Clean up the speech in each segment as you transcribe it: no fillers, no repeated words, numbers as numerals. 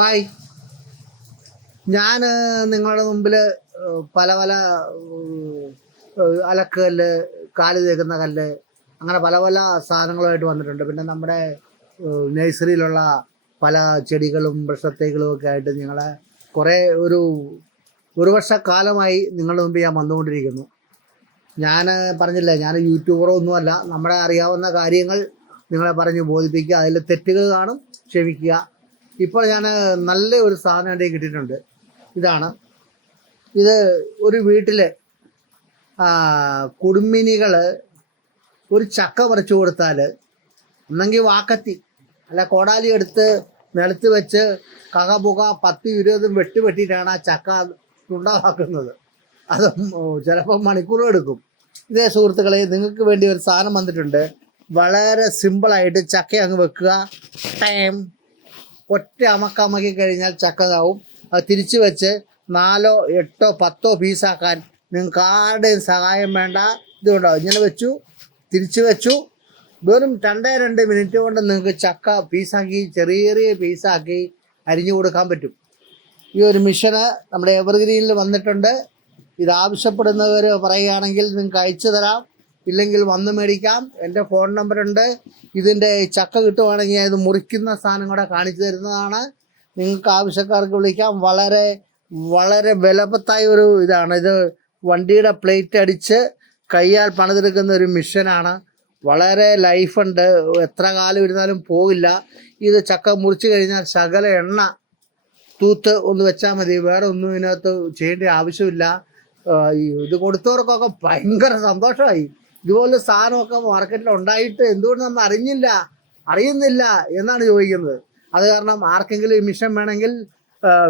Hi, ഞാൻ നിങ്ങളുടെ മുമ്പിൽ പല പല അലക്കുകല്ല്, കാല് തേക്കുന്ന കല്ല്, അങ്ങനെ പല പല സാധനങ്ങളുമായിട്ട് വന്നിട്ടുണ്ട്. പിന്നെ നമ്മുടെ നഴ്സറിയിലുള്ള പല ചെടികളും വൃക്ഷത്തൈകളും ഒക്കെ ആയിട്ട് ഞങ്ങളെ കുറേ ഒരു വർഷക്കാലമായി നിങ്ങളുടെ മുമ്പ് ഞാൻ വന്നുകൊണ്ടിരിക്കുന്നു. ഞാൻ പറഞ്ഞില്ലേ, ഞാൻ യൂട്യൂബറോ ഒന്നുമല്ല. നമ്മളെ അറിയാവുന്ന കാര്യങ്ങൾ നിങ്ങളെ പറഞ്ഞ് ബോധിപ്പിക്കുക. അതിൽ തെറ്റുകൾ കാണും, ക്ഷമിക്കുക. ഇപ്പോൾ ഞാൻ നല്ല ഒരു സാധനം എൻ്റെ കിട്ടിയിട്ടുണ്ട്. ഇത് ഒരു വീട്ടിൽ കുടുംബിനികൾ ഒരു ചക്ക പറിച്ചു കൊടുത്താൽ, ഒന്നെങ്കിൽ വാക്കത്തി അല്ല കോടാലി എടുത്ത് നിലത്ത് വെച്ച് കകപുക 10-20 വെട്ടിയിട്ടാണ് ആ ചക്ക ഉണ്ടാക്കുന്നത്. അത് ചിലപ്പോൾ മണിക്കൂറും എടുക്കും. ഇതേ സുഹൃത്തുക്കളെ, നിങ്ങൾക്ക് വേണ്ടി ഒരു സാധനം വന്നിട്ടുണ്ട്. വളരെ സിമ്പിളായിട്ട് ചക്ക അങ്ങ് വെക്കുക. ടൈം ഒറ്റ അമക്കി കഴിഞ്ഞാൽ ചക്കതാവും. അത് തിരിച്ചു വെച്ച് 4, 8, 10 പീസാക്കാൻ നിങ്ങൾക്ക് ആരുടെയും സഹായം വേണ്ട. ഇതുകൊണ്ടാവും. ഇങ്ങനെ വെച്ചു, തിരിച്ചു വെച്ചു, വെറും 2 മിനിറ്റ് കൊണ്ട് നിങ്ങൾക്ക് ചക്ക പീസാക്കി, ചെറിയ ചെറിയ പീസാക്കി അരിഞ്ഞു കൊടുക്കാൻ പറ്റും. ഈ ഒരു മിഷന് നമ്മുടെ എവർഗ്രീനിൽ വന്നിട്ടുണ്ട്. ഇത് ആവശ്യപ്പെടുന്നവർ പറയുകയാണെങ്കിൽ നിങ്ങൾക്ക് അയച്ചു തരാം, ഇല്ലെങ്കിൽ വന്ന് മേടിക്കാം. എൻ്റെ ഫോൺ നമ്പറുണ്ട്. ഇതിൻ്റെ ചക്ക കിട്ടുവാണെങ്കിൽ ഇത് മുറിക്കുന്ന സാധനം കൂടെ കാണിച്ചു തരുന്നതാണ്. നിങ്ങൾക്ക് ആവശ്യക്കാർക്ക് വിളിക്കാം. വളരെ വളരെ വിലപ്പത്തായ ഒരു ഇതാണ് ഇത്. വണ്ടിയുടെ പ്ലേറ്റ് അടിച്ച് കയ്യാൽ പണിതെടുക്കുന്ന ഒരു മിഷനാണ്. വളരെ ലൈഫുണ്ട്, എത്ര കാലം ഇരുന്നാലും പോകില്ല. ഇത് ചക്ക മുറിച്ച് കഴിഞ്ഞാൽ ശകല എണ്ണ തൂത്ത് ഒന്ന് വെച്ചാൽ മതി. വേറെ ഒന്നും ഇതിനകത്ത് ചെയ്യേണ്ട ആവശ്യമില്ല. ഇത് കൊടുത്തവർക്കൊക്കെ ഭയങ്കര സന്തോഷമായി. ഇതുപോലെ സാധനമൊക്കെ മാർക്കറ്റിൽ ഉണ്ടായിട്ട് എന്തുകൊണ്ട് നമ്മൾ അറിയുന്നില്ല എന്നാണ് ചോദിക്കുന്നത്. അത് കാരണം ആർക്കെങ്കിലും ഈ മിഷൻ വേണമെങ്കിൽ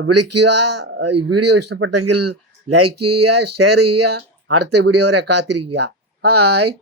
വിളിക്കുക. ഈ വീഡിയോ ഇഷ്ടപ്പെട്ടെങ്കിൽ ലൈക്ക് ചെയ്യുക, ഷെയർ ചെയ്യുക. അടുത്ത വീഡിയോ വരെ കാത്തിരിക്കുക. ഹായ്.